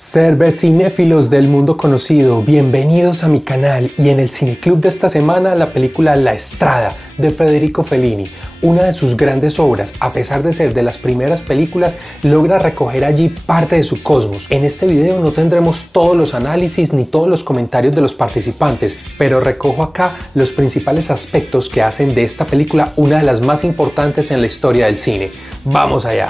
Cervecinéfilos del mundo conocido, bienvenidos a mi canal y en el Cineclub de esta semana la película La Estrada de Federico Fellini. Una de sus grandes obras, a pesar de ser de las primeras películas, logra recoger allí parte de su cosmos. En este video no tendremos todos los análisis ni todos los comentarios de los participantes, pero recojo acá los principales aspectos que hacen de esta película una de las más importantes en la historia del cine. ¡Vamos allá!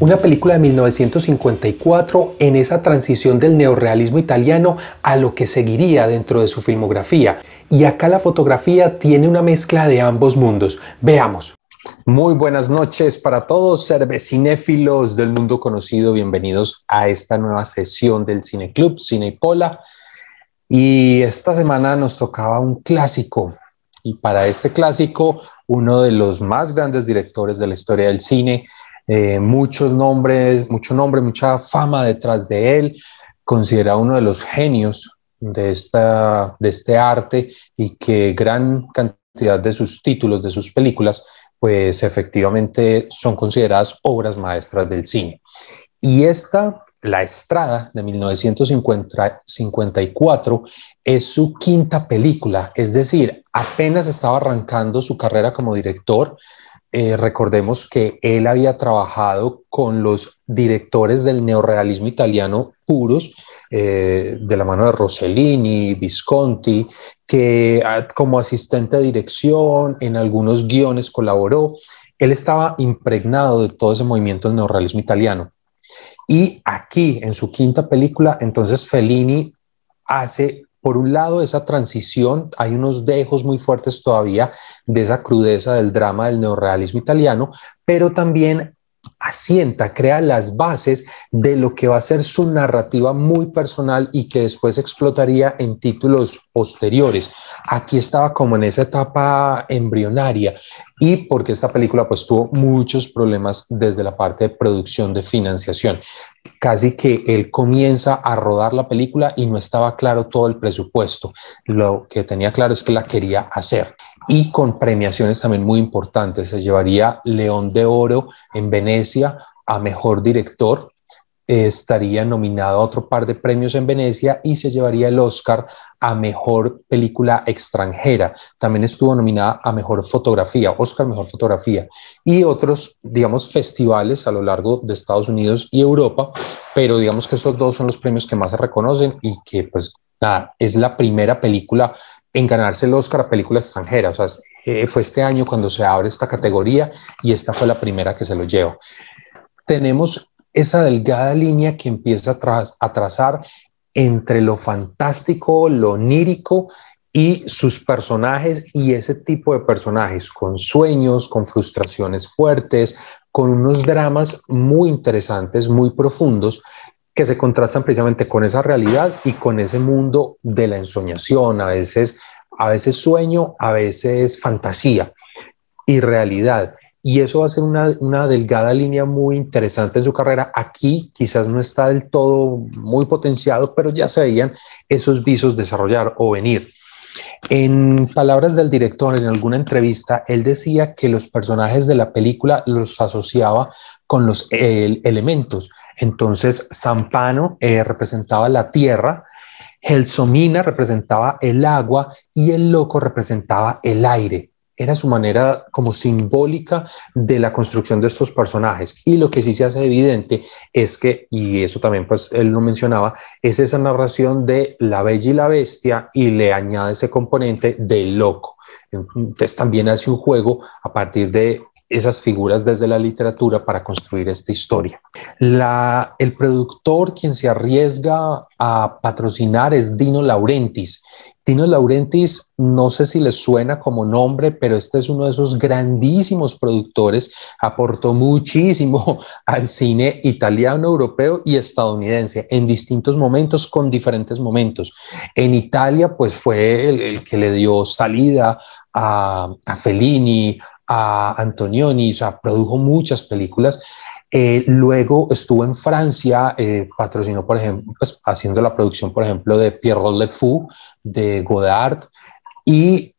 Una película de 1954 en esa transición del neorrealismo italiano a lo que seguiría dentro de su filmografía. Y acá la fotografía tiene una mezcla de ambos mundos. Veamos. Muy buenas noches para todos, cervecinéfilos del mundo conocido. Bienvenidos a esta nueva sesión del Cineclub, Cine y Pola. Y esta semana nos tocaba un clásico. Y para este clásico, uno de los más grandes directores de la historia del cine, mucho nombre, mucha fama detrás de él, considerado uno de los genios de este arte y que gran cantidad de sus títulos, de sus películas, pues efectivamente son consideradas obras maestras del cine. Y esta, La Estrada, de 1954, es su quinta película, es decir, apenas estaba arrancando su carrera como director. Recordemos que él había trabajado con los directores del neorrealismo italiano puros, de la mano de Rossellini, Visconti, que como asistente de dirección en algunos guiones colaboró. Él estaba impregnado de todo ese movimiento del neorrealismo italiano. Y aquí, en su quinta película, entonces Fellini hace, por un lado, esa transición. Hay unos dejos muy fuertes todavía de esa crudeza del drama del neorrealismo italiano, pero también asienta, crea las bases de lo que va a ser su narrativa muy personal y que después explotaría en títulos posteriores. Aquí estaba como en esa etapa embrionaria, y porque esta película pues tuvo muchos problemas desde la parte de producción, de financiación. Casi que él comienza a rodar la película y no estaba claro todo el presupuesto. Lo que tenía claro es que la quería hacer, y con premiaciones también muy importantes. Se llevaría León de Oro en Venecia a mejor director, estaría nominado a otro par de premios en Venecia y se llevaría el Oscar a mejor película extranjera. También estuvo nominada a mejor fotografía, Oscar mejor fotografía, y otros, digamos, festivales a lo largo de Estados Unidos y Europa, pero digamos que esos dos son los premios que más se reconocen y que pues nada, es la primera película en ganarse el Oscar a película extranjera. O sea, fue este año cuando se abre esta categoría y esta fue la primera que se lo llevó. Tenemos esa delgada línea que empieza a trazar entre lo fantástico, lo onírico y sus personajes, y ese tipo de personajes con sueños, con frustraciones fuertes, con unos dramas muy interesantes, muy profundos, que se contrastan precisamente con esa realidad y con ese mundo de la ensoñación, a veces sueño, a veces fantasía y realidad. Y eso va a ser una delgada línea muy interesante en su carrera. Aquí quizás no está del todo muy potenciado, pero ya se veían esos visos desarrollar o venir. En palabras del director, en alguna entrevista, él decía que los personajes de la película los asociaba con los elementos. Entonces, Zampano representaba la tierra, Gelsomina representaba el agua y el loco representaba el aire. Era su manera como simbólica de la construcción de estos personajes. Y lo que sí se hace evidente es que, y eso también pues él lo mencionaba, es esa narración de la bella y la bestia, y le añade ese componente del loco. Entonces también hace un juego a partir de esas figuras desde la literatura para construir esta historia. El productor quien se arriesga a patrocinar es Dino Laurentiis. Dino Laurentiis, no sé si les suena como nombre, pero este es uno de esos grandísimos productores. Aportó muchísimo al cine italiano, europeo y estadounidense en distintos momentos, con diferentes momentos. En Italia, pues fue el que le dio salida a Fellini, a Antonioni. O sea, produjo muchas películas. Luego estuvo en Francia, patrocinó, por ejemplo, pues, haciendo la producción, por ejemplo, de Pierrot le Fou, de Godard, y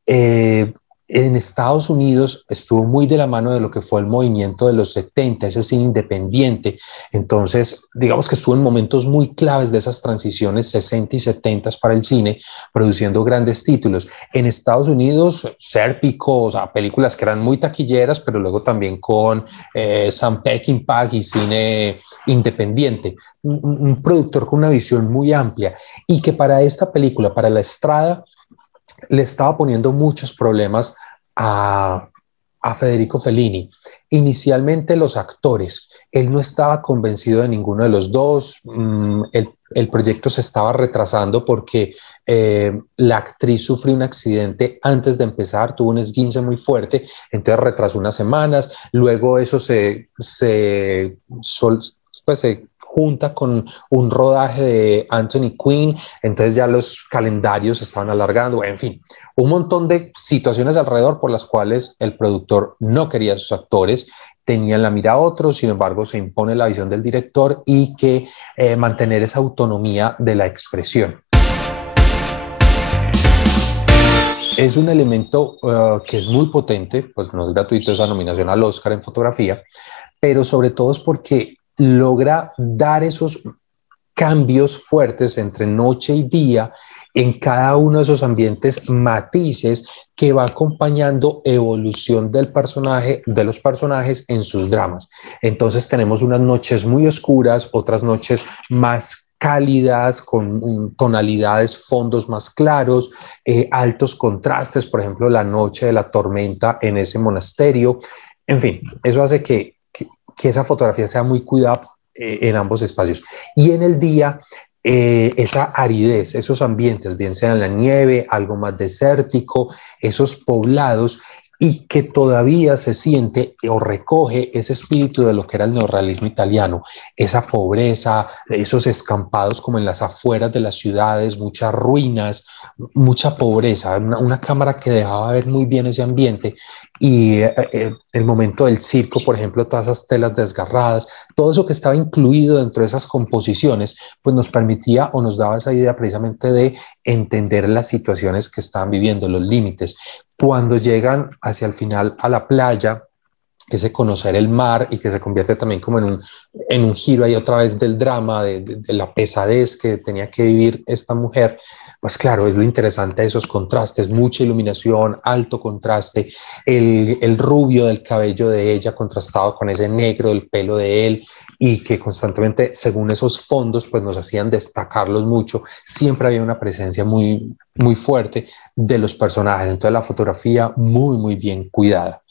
En Estados Unidos estuvo muy de la mano de lo que fue el movimiento de los 70, ese cine independiente. Entonces, digamos que estuvo en momentos muy claves de esas transiciones 60 y 70 para el cine, produciendo grandes títulos. En Estados Unidos, Serpico, o sea, películas que eran muy taquilleras, pero luego también con Sam Peckinpah y cine independiente. Un productor con una visión muy amplia y que para esta película, para La Estrada, le estaba poniendo muchos problemas a, a Federico Fellini. Inicialmente los actores, él no estaba convencido de ninguno de los dos, el proyecto se estaba retrasando porque la actriz sufrió un accidente antes de empezar, tuvo un esguince muy fuerte, entonces retrasó unas semanas, luego eso pues se junta con un rodaje de Anthony Quinn, entonces ya los calendarios se estaban alargando, en fin, un montón de situaciones alrededor por las cuales el productor no quería a sus actores, tenían la mira a otros, sin embargo se impone la visión del director y que mantener esa autonomía de la expresión. Es un elemento que es muy potente, pues no es gratuito esa nominación al Oscar en fotografía, pero sobre todo es porque logra dar esos cambios fuertes entre noche y día en cada uno de esos ambientes, matices que va acompañando evolución del personaje, de los personajes en sus dramas. Entonces tenemos unas noches muy oscuras, otras noches más cálidas, con tonalidades, fondos más claros, altos contrastes, por ejemplo, la noche de la tormenta en ese monasterio. En fin, eso hace que esa fotografía sea muy cuidada en ambos espacios. Y en el día, esa aridez, esos ambientes, bien sea en la nieve, algo más desértico, esos poblados, y que todavía se siente o recoge ese espíritu de lo que era el neorrealismo italiano, esa pobreza, esos escampados como en las afueras de las ciudades, muchas ruinas, mucha pobreza, una cámara que dejaba ver muy bien ese ambiente y el momento del circo, por ejemplo, todas esas telas desgarradas, todo eso que estaba incluido dentro de esas composiciones, pues nos permitía o nos daba esa idea precisamente de entender las situaciones que estaban viviendo, los límites. Cuando llegan hacia el final a la playa, ese conocer el mar y que se convierte también como en un giro ahí otra vez del drama, de la pesadez que tenía que vivir esta mujer, pues claro, es lo interesante de esos contrastes, mucha iluminación, alto contraste, el rubio del cabello de ella contrastado con ese negro del pelo de él y que constantemente, según esos fondos, pues nos hacían destacarlos mucho, siempre había una presencia muy, muy fuerte de los personajes, entonces la fotografía muy, muy bien cuidada.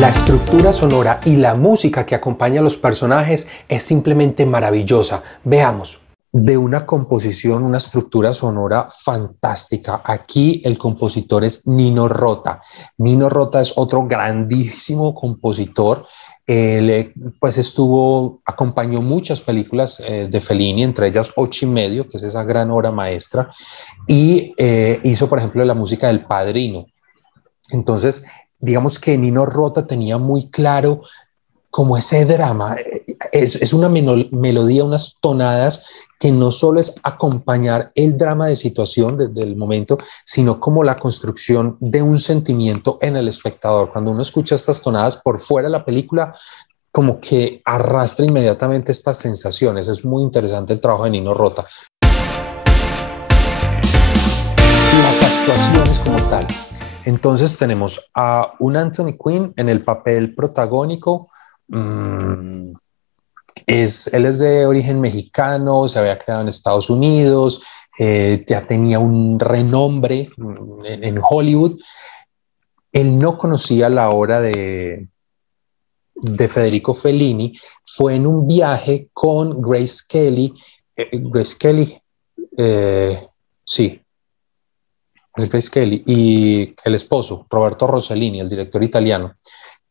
La estructura sonora y la música que acompaña a los personajes es simplemente maravillosa. Veamos. De una composición, una estructura sonora fantástica. Aquí el compositor es Nino Rota. Nino Rota es otro grandísimo compositor. Él, pues acompañó muchas películas de Fellini, entre ellas Ocho y Medio, que es esa gran obra maestra, y hizo, por ejemplo, la música del Padrino. Entonces, digamos que Nino Rota tenía muy claro como ese drama, es una melodía, unas tonadas que no solo es acompañar el drama de situación del momento, sino como la construcción de un sentimiento en el espectador. Cuando uno escucha estas tonadas por fuera de la película, como que arrastra inmediatamente estas sensaciones. Es muy interesante el trabajo de Nino Rota. Las actuaciones como tal. Entonces tenemos a un Anthony Quinn en el papel protagónico. Él es de origen mexicano, se había creado en Estados Unidos, ya tenía un renombre en Hollywood. Él no conocía la obra de Federico Fellini, fue en un viaje con Grace Kelly, eh, sí, es Grace Kelly, y el esposo, Roberto Rossellini, el director italiano,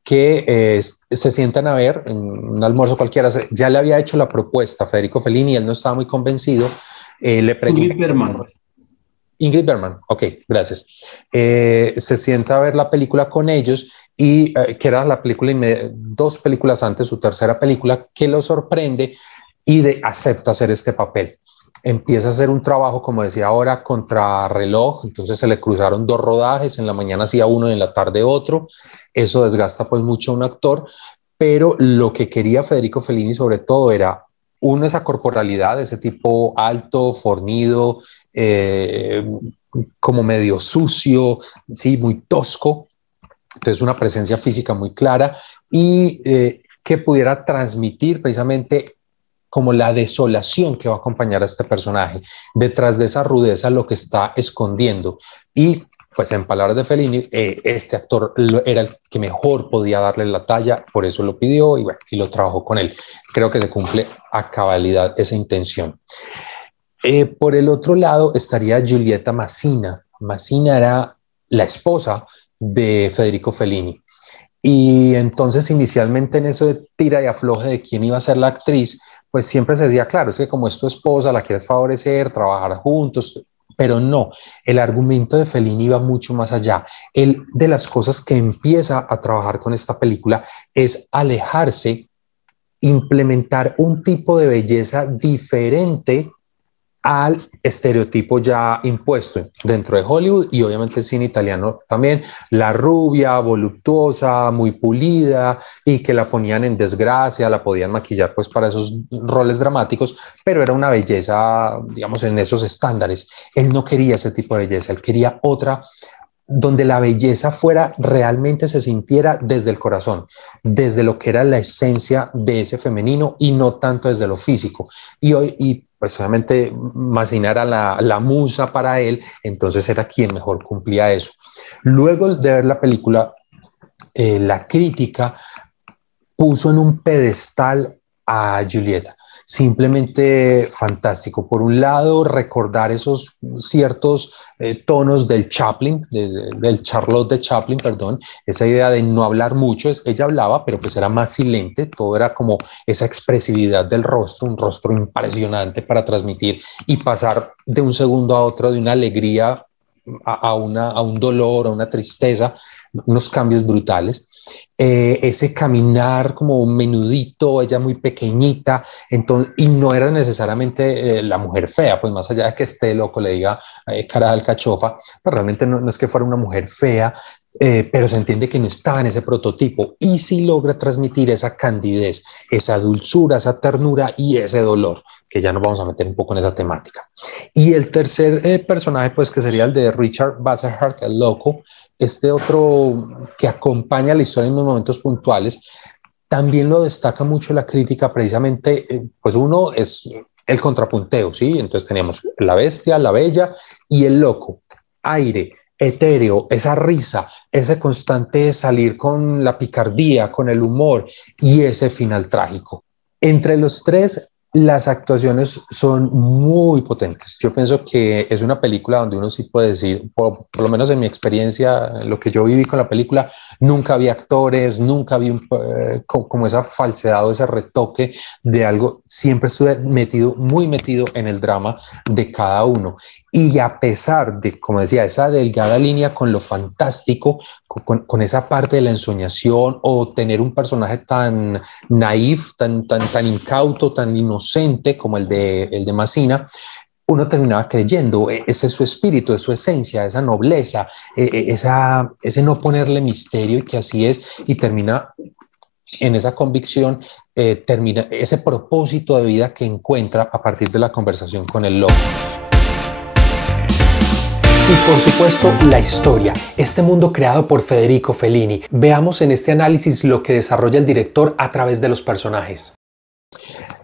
que se sientan a ver en un almuerzo cualquiera. Ya le había hecho la propuesta a Federico Fellini y él no estaba muy convencido. Le pregunta. Ingrid Bergman. Ingrid Bergman, ok, gracias. Se sienta a ver la película con ellos y que era la película, dos películas antes, su tercera película, que lo sorprende y acepta hacer este papel. empieza a hacer un trabajo, como decía ahora, contra reloj, entonces se le cruzaron dos rodajes, en la mañana hacía uno y en la tarde otro, eso desgasta pues mucho a un actor, pero lo que quería Federico Fellini sobre todo era, uno, esa corporalidad, ese tipo alto, fornido, eh, como medio sucio, sí, muy tosco, entonces una presencia física muy clara y que pudiera transmitir precisamente como la desolación que va a acompañar a este personaje. Detrás de esa rudeza lo que está escondiendo. Y pues en palabras de Fellini, este actor era el que mejor podía darle la talla, por eso lo pidió y, bueno, y lo trabajó con él. Creo que se cumple a cabalidad esa intención. Por el otro lado estaría Giulietta Massina. Massina era la esposa de Federico Fellini. Y entonces inicialmente en eso de tira y afloje de quién iba a ser la actriz, pues siempre se decía, claro, es que como es tu esposa, la quieres favorecer, trabajar juntos, pero no, el argumento de Fellini iba mucho más allá. Él, de las cosas que empieza a trabajar con esta película es alejarse, implementar un tipo de belleza diferente al estereotipo ya impuesto dentro de Hollywood y obviamente el cine italiano también, la rubia, voluptuosa, muy pulida y que la ponían en desgracia, la podían maquillar pues para esos roles dramáticos, pero era una belleza, digamos, en esos estándares. Él no quería ese tipo de belleza, él quería otra donde la belleza fuera realmente se sintiera desde el corazón, desde lo que era la esencia de ese femenino y no tanto desde lo físico. Y hoy, y pues obviamente Massina era la musa para él, entonces era quien mejor cumplía eso. Luego de ver la película, la crítica puso en un pedestal a Julieta. Simplemente fantástico. Por un lado, recordar esos ciertos tonos del Chaplin, del Charlotte de Chaplin, perdón, esa idea de no hablar mucho, ella hablaba, pero pues era más silente, todo era como esa expresividad del rostro, un rostro impresionante para transmitir y pasar de un segundo a otro de una alegría a un dolor, a una tristeza, unos cambios brutales. Ese caminar como menudito, ella muy pequeñita, entonces, y no era necesariamente la mujer fea, pues más allá de que esté loco, le diga cara de alcachofa, pues realmente no es que fuera una mujer fea, pero se entiende que no estaba en ese prototipo y sí logra transmitir esa candidez, esa dulzura, esa ternura y ese dolor, que ya nos vamos a meter un poco en esa temática. Y el tercer personaje, pues que sería el de Richard Basehart, el loco, este otro que acompaña la historia en unos momentos puntuales, también lo destaca mucho la crítica, precisamente, pues uno es el contrapunteo, ¿sí? Entonces teníamos la bestia, la bella y el loco, aire, etéreo, esa risa, ese constante salir con la picardía, con el humor y ese final trágico. Entre los tres, las actuaciones son muy potentes. Yo pienso que es una película donde uno sí puede decir, por lo menos en mi experiencia, lo que yo viví con la película, nunca vi actores, nunca vi como esa falsedad o ese retoque de algo. Siempre estuve metido, muy metido en el drama de cada uno. Y a pesar de, como decía, esa delgada línea con lo fantástico, con esa parte de la ensoñación o tener un personaje tan naif, tan incauto, tan inocente como el de Massina, uno terminaba creyendo, ese es su espíritu, es su esencia, esa nobleza, ese no ponerle misterio y que así es, y termina en esa convicción, termina ese propósito de vida que encuentra a partir de la conversación con el lobo. Y por supuesto, la historia, este mundo creado por Federico Fellini. Veamos en este análisis lo que desarrolla el director a través de los personajes.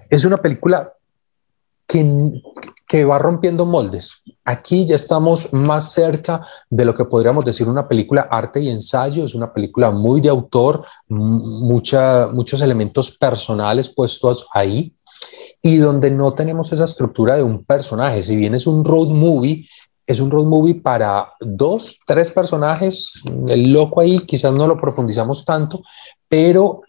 Es una película que va rompiendo moldes. Aquí ya estamos más cerca de lo que podríamos decir una película arte y ensayo, es una película muy de autor, muchos elementos personales puestos ahí y donde no tenemos esa estructura de un personaje. Si bien es un road movie, es un road movie para dos, tres personajes. El loco ahí quizás no lo profundizamos tanto, pero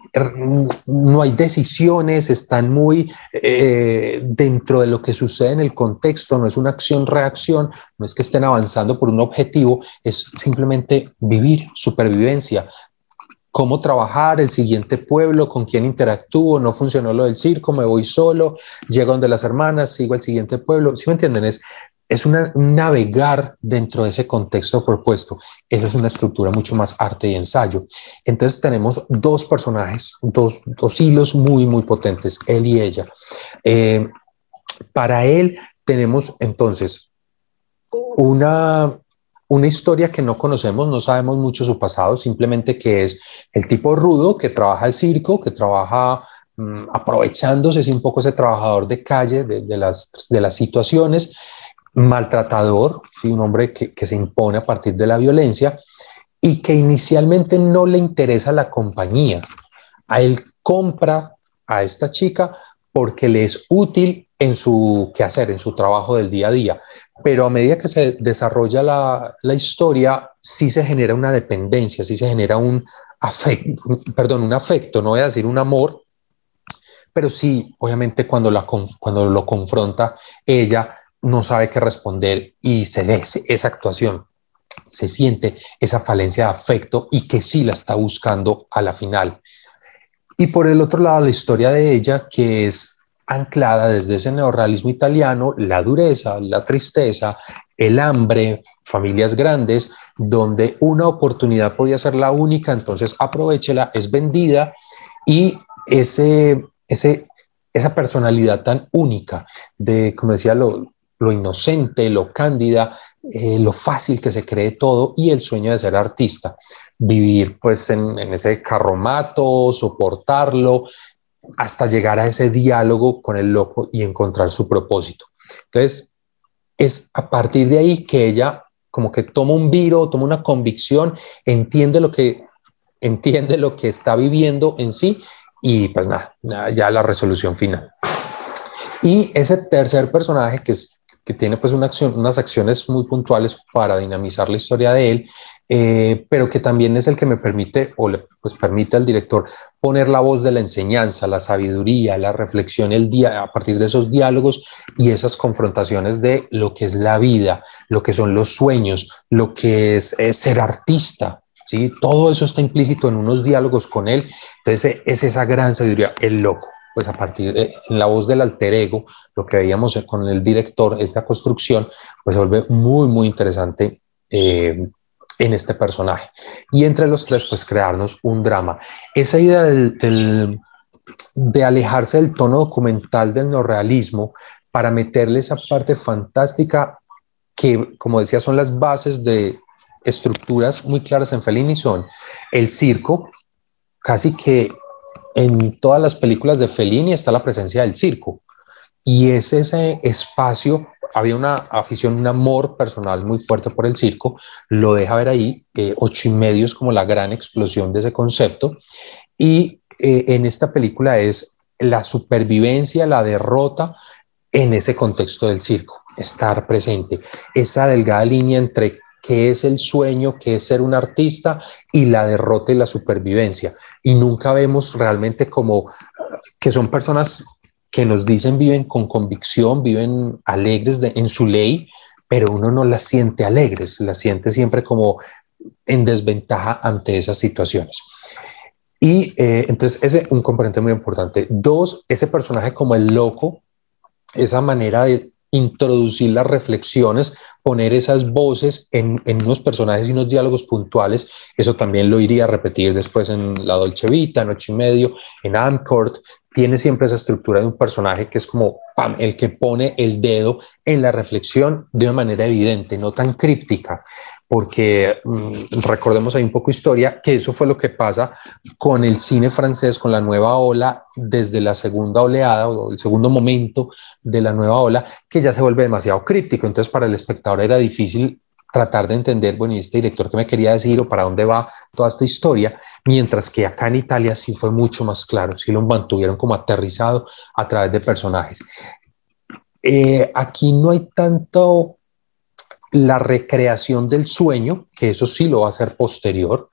no hay decisiones, están muy dentro de lo que sucede en el contexto, no es una acción-reacción, no es que estén avanzando por un objetivo, es simplemente vivir, supervivencia, cómo trabajar, el siguiente pueblo, con quién interactúo, no funcionó lo del circo, me voy solo, llego donde las hermanas, sigo al siguiente pueblo. ¿Sí me entienden? Es un navegar dentro de ese contexto propuesto. Esa es una estructura mucho más arte y ensayo. Entonces tenemos dos personajes, dos hilos muy, muy potentes, él y ella. Eh, para él tenemos entonces una, una historia que no conocemos, no sabemos mucho su pasado, simplemente que es el tipo rudo que trabaja el circo, que trabaja aprovechándose, es un poco ese trabajador de calle de las situaciones, maltratador, ¿sí? Un hombre que se impone a partir de la violencia y que inicialmente no le interesa la compañía. A él compra a esta chica porque le es útil en su quehacer, en su trabajo del día a día. Pero a medida que se desarrolla la historia, sí se genera una dependencia, sí se genera un afecto, perdón, un afecto, no voy a decir un amor, pero sí, obviamente cuando lo confronta, ella no sabe qué responder y se ve esa actuación, se siente esa falencia de afecto y que sí la está buscando a la final. Y por el otro lado, la historia de ella, que es anclada desde ese neorrealismo italiano, la dureza, la tristeza, el hambre, familias grandes, donde una oportunidad podía ser la única, entonces aprovéchela, es vendida y esa personalidad tan única de, como decía, lo inocente, lo cándida, lo fácil que se cree todo y el sueño de ser artista vivir pues en ese carromato, soportarlo, hasta llegar a ese diálogo con el loco y encontrar su propósito. Entonces, es a partir de ahí que ella como que toma un viro, toma una convicción, entiende entiende lo que está viviendo en sí y pues nada, ya la resolución final. Y ese tercer personaje que tiene pues unas acciones muy puntuales para dinamizar la historia de él, pero que también es el que me permite, pues permite al director poner la voz de la enseñanza, la sabiduría, la reflexión a partir de esos diálogos y esas confrontaciones de lo que es la vida, lo que son los sueños, lo que es ser artista. ¿Sí? Todo eso está implícito en unos diálogos con él. Entonces es esa gran sabiduría, el loco pues a partir de en la voz del alter ego, lo que veíamos con el director, esta construcción, pues se vuelve muy, muy interesante en este personaje. Y entre los tres, pues crearnos un drama. Esa idea de alejarse del tono documental del neorrealismo para meterle esa parte fantástica que, como decía, son las bases de estructuras muy claras en Fellini, son el circo, casi que en todas las películas de Fellini está la presencia del circo y es ese espacio, había una afición, un amor personal muy fuerte por el circo, lo deja ver ahí, 8 y medio es como la gran explosión de ese concepto y en esta película es la supervivencia, la derrota en ese contexto del circo, estar presente, esa delgada línea entre qué es el sueño, qué es ser un artista y la derrota y la supervivencia. Y nunca vemos realmente como que son personas que nos dicen viven con convicción, viven alegres en su ley, pero uno no las siente alegres, las siente siempre como en desventaja ante esas situaciones. Y entonces ese es un componente muy importante. Dos, ese personaje como el loco, esa manera de introducir las reflexiones, poner esas voces en unos personajes y unos diálogos puntuales, eso también lo iría a repetir después en La Dolce Vita, en 8 y medio, en Amcourt, tiene siempre esa estructura de un personaje que es como ¡pam!, el que pone el dedo en la reflexión de una manera evidente, no tan críptica, porque recordemos ahí un poco historia, que eso fue lo que pasa con el cine francés, con la nueva ola, desde la segunda oleada o el segundo momento de la nueva ola, que ya se vuelve demasiado críptico. Entonces, para el espectador era difícil tratar de entender, bueno, ¿y este director qué me quería decir o para dónde va toda esta historia? Mientras que acá en Italia sí fue mucho más claro, sí lo mantuvieron como aterrizado a través de personajes. Aquí no hay tanto la recreación del sueño, que eso sí lo va a hacer posterior,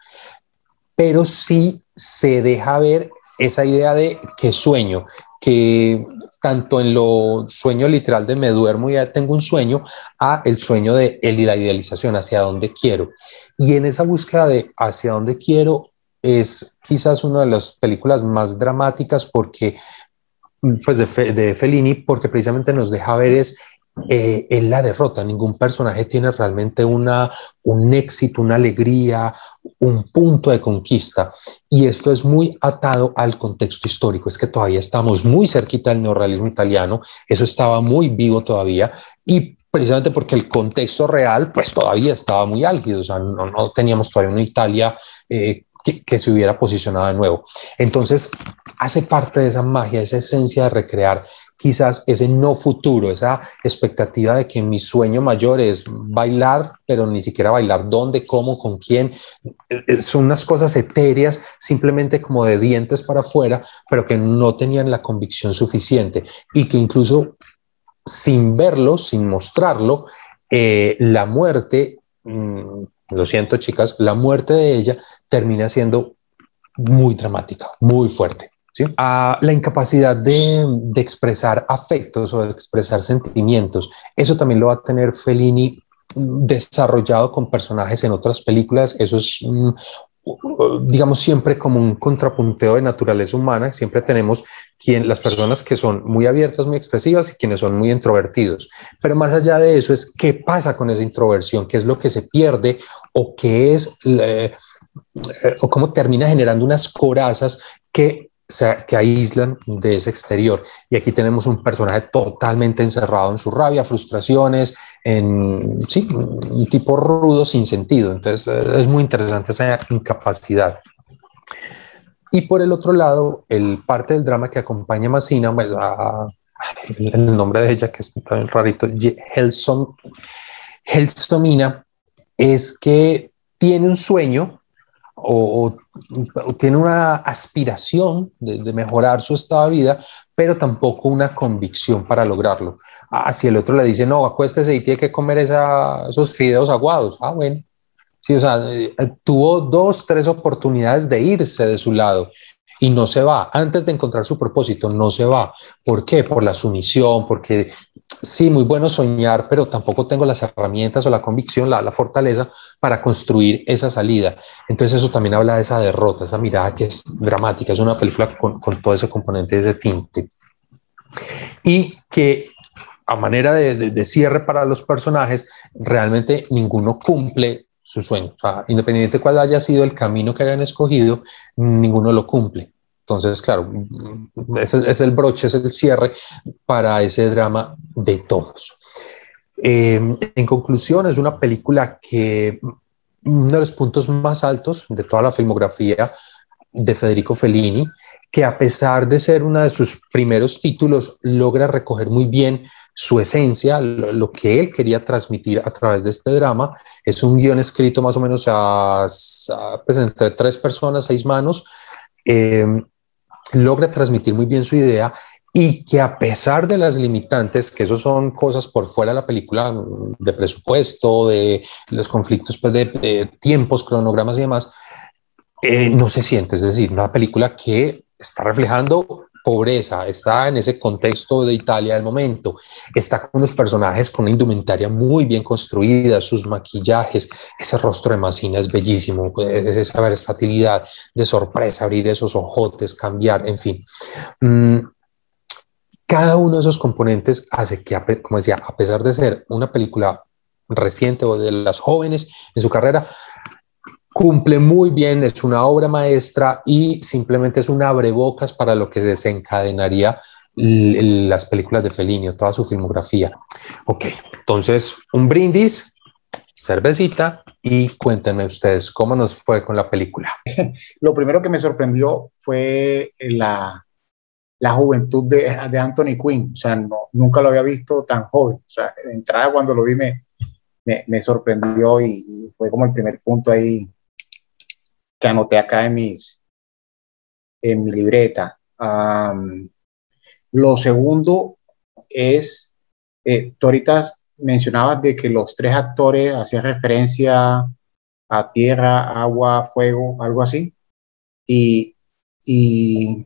pero sí se deja ver esa idea de que sueño, que tanto en lo sueño literal de me duermo y ya tengo un sueño, a el sueño de la idealización, hacia dónde quiero. Y en esa búsqueda de hacia dónde quiero, es quizás una de las películas más dramáticas porque pues de Fellini, porque precisamente nos deja ver es en la derrota. Ningún personaje tiene realmente un éxito, una alegría, un punto de conquista. Y esto es muy atado al contexto histórico. Es que todavía estamos muy cerquita del neorrealismo italiano. Eso estaba muy vivo todavía. Y precisamente porque el contexto real, pues todavía estaba muy álgido. O sea, no teníamos todavía una Italia que se hubiera posicionado de nuevo. Entonces, hace parte de esa magia, esa esencia de recrear quizás ese no futuro, esa expectativa de que mi sueño mayor es bailar, pero ni siquiera bailar dónde, cómo, con quién. Son unas cosas etéreas, simplemente como de dientes para afuera, pero que no tenían la convicción suficiente y que incluso sin verlo, sin mostrarlo, la muerte, lo siento chicas, la muerte de ella termina siendo muy dramática, muy fuerte. ¿Sí? La incapacidad de expresar afectos o de expresar sentimientos, eso también lo va a tener Fellini desarrollado con personajes en otras películas. Eso es, digamos, siempre como un contrapunteo de naturaleza humana. Siempre tenemos las personas que son muy abiertas, muy expresivas y quienes son muy introvertidos. Pero más allá de eso es qué pasa con esa introversión, qué es lo que se pierde o qué es o cómo termina generando unas corazas que aíslan de ese exterior. Y aquí tenemos un personaje totalmente encerrado en su rabia, frustraciones, sí, un tipo rudo sin sentido. Entonces es muy interesante esa incapacidad. Y por el otro lado, el parte del drama que acompaña a Massina, pues, el nombre de ella, que es también rarito, Helsomina, es que tiene un sueño o tiene una aspiración de mejorar su estado de vida, pero tampoco una convicción para lograrlo. Si el otro le dice, no, acuéstese y tiene que comer esos fideos aguados, bueno, sí, o sea, tuvo dos, tres oportunidades de irse de su lado y no se va. Antes de encontrar su propósito, no se va. ¿Por qué? Por la sumisión, porque sí, muy bueno soñar, pero tampoco tengo las herramientas o la convicción, la fortaleza para construir esa salida. Entonces eso también habla de esa derrota, esa mirada que es dramática, es una película con todo ese componente, ese tinte. Y que a manera de cierre para los personajes, realmente ninguno cumple su sueño. O sea, independiente de cuál haya sido el camino que hayan escogido, ninguno lo cumple. Entonces, claro, es el broche, es el cierre para ese drama de todos. En conclusión, es una película que uno de los puntos más altos de toda la filmografía de Federico Fellini, que a pesar de ser uno de sus primeros títulos, logra recoger muy bien su esencia, lo que él quería transmitir a través de este drama. Es un guión escrito más o menos pues entre tres personas, seis manos. Eh, Logra transmitir muy bien su idea y que a pesar de las limitantes, que eso son cosas por fuera de la película, de presupuesto, de los conflictos pues, de tiempos, cronogramas y demás, no se siente, es decir, una película que está reflejando pobreza, está en ese contexto de Italia del momento, está con unos personajes con una indumentaria muy bien construida, sus maquillajes, ese rostro de Massina es bellísimo, esa versatilidad de sorpresa, abrir esos ojotes, cambiar, en fin. Mm, cada uno de esos componentes hace que, como decía, a pesar de ser una película reciente o de las jóvenes en su carrera, cumple muy bien, es una obra maestra y simplemente es un abrebocas para lo que desencadenaría las películas de Fellini, toda su filmografía. Ok, entonces un brindis, cervecita y cuéntenme ustedes cómo nos fue con la película. Lo primero que me sorprendió fue la juventud de Anthony Quinn. O sea, nunca lo había visto tan joven. O sea, de entrada cuando lo vi me sorprendió y fue como el primer punto ahí que anoté acá en mi libreta. Lo segundo es, tú ahorita mencionabas de que los tres actores hacían referencia a tierra, agua, fuego, algo así. Y, y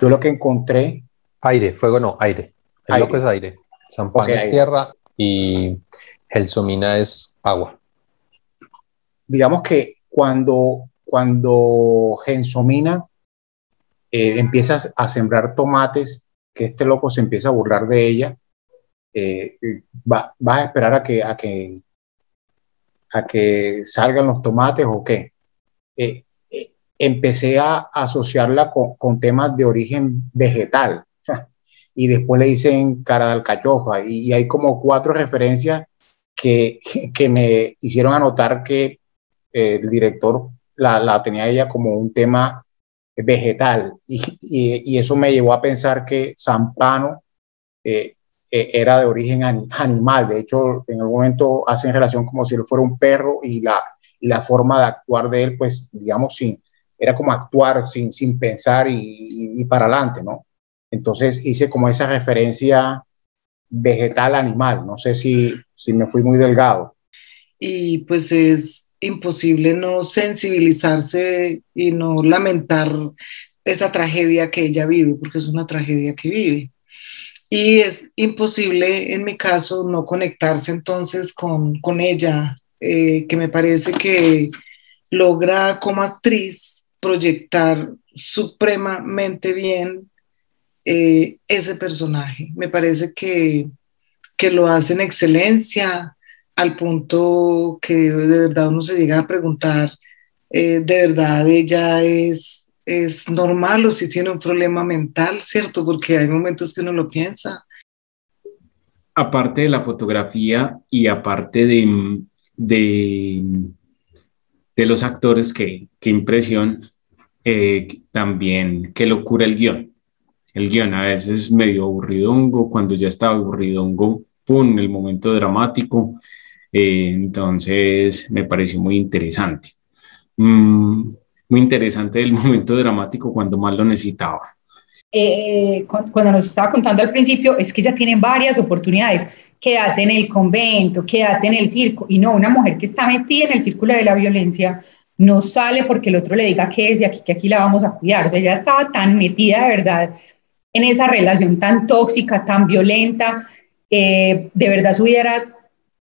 yo lo que encontré, Aire, fuego no, aire. El loco es aire, aire. ok, Champán es aire. tierra y Gelsomina es agua. Digamos que cuando cuando Gensomina empieza a sembrar tomates, que este loco se empieza a burlar de ella, ¿vas a esperar a que salgan los tomates o qué? Empecé a asociarla con temas de origen vegetal. Y después le dicen cara de alcachofa. Y hay como 4 referencias que me hicieron anotar que el director la tenía ella como un tema vegetal. Y eso me llevó a pensar que Zampano era de origen animal. De hecho, en algún momento hacen relación como si él fuera un perro y la forma de actuar de él, pues, digamos, era como actuar sin pensar y para adelante, ¿no? Entonces hice como esa referencia vegetal-animal. No sé si me fui muy delgado. Y pues es imposible no sensibilizarse y no lamentar esa tragedia que ella vive, porque es una tragedia que vive. Y es imposible, en mi caso, no conectarse entonces con ella, que me parece que logra como actriz proyectar supremamente bien ese personaje. Me parece que lo hace en excelencia, al punto que de verdad uno se llega a preguntar, ¿de verdad ella es normal o si tiene un problema mental, cierto? Porque hay momentos que uno lo piensa. Aparte de la fotografía y aparte de, de los actores, qué impresión, también qué locura el guión. El guión a veces es medio aburridongo, cuando ya estaba aburridongo, ¡pum!, el momento dramático. Entonces me pareció muy interesante. Muy interesante el momento dramático cuando más lo necesitaba. Cuando nos estaba contando al principio, es que ella tiene varias oportunidades. Quédate en el convento, quédate en el circo. Y no, una mujer que está metida en el círculo de la violencia no sale porque el otro le diga que es de aquí, que aquí la vamos a cuidar. O sea, ella estaba tan metida de verdad en esa relación tan tóxica, tan violenta. De verdad su vida era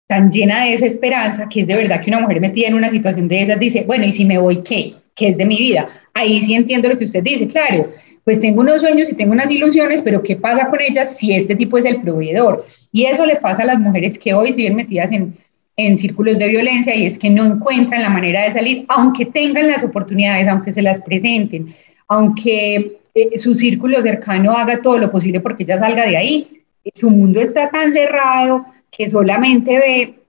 tan llena de desesperanza que es de verdad que una mujer metida en una situación de esas dice, bueno, ¿y si me voy qué? ¿Qué es de mi vida? Ahí sí entiendo lo que usted dice, claro, pues tengo unos sueños y tengo unas ilusiones, pero ¿qué pasa con ellas si este tipo es el proveedor? Y eso le pasa a las mujeres que hoy siguen metidas en círculos de violencia y es que no encuentran la manera de salir, aunque tengan las oportunidades, aunque se las presenten, aunque su círculo cercano haga todo lo posible porque ella salga de ahí. Su mundo está tan cerrado que solamente ve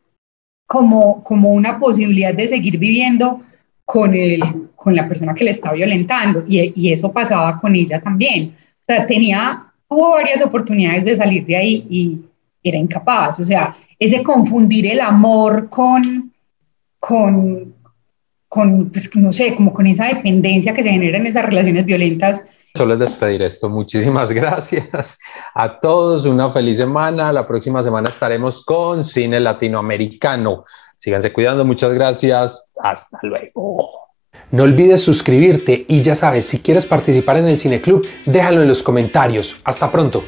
como una posibilidad de seguir viviendo con la persona que le está violentando y eso pasaba con ella también. O sea, tuvo varias oportunidades de salir de ahí y era incapaz. O sea, ese confundir el amor con pues, no sé, como con esa dependencia que se genera en esas relaciones violentas. Solo es despedir esto. Muchísimas gracias a todos. Una feliz semana. La próxima semana estaremos con cine latinoamericano. Síganse cuidando. Muchas gracias. Hasta luego. No olvides suscribirte y ya sabes, si quieres participar en el Cine Club, déjalo en los comentarios. Hasta pronto.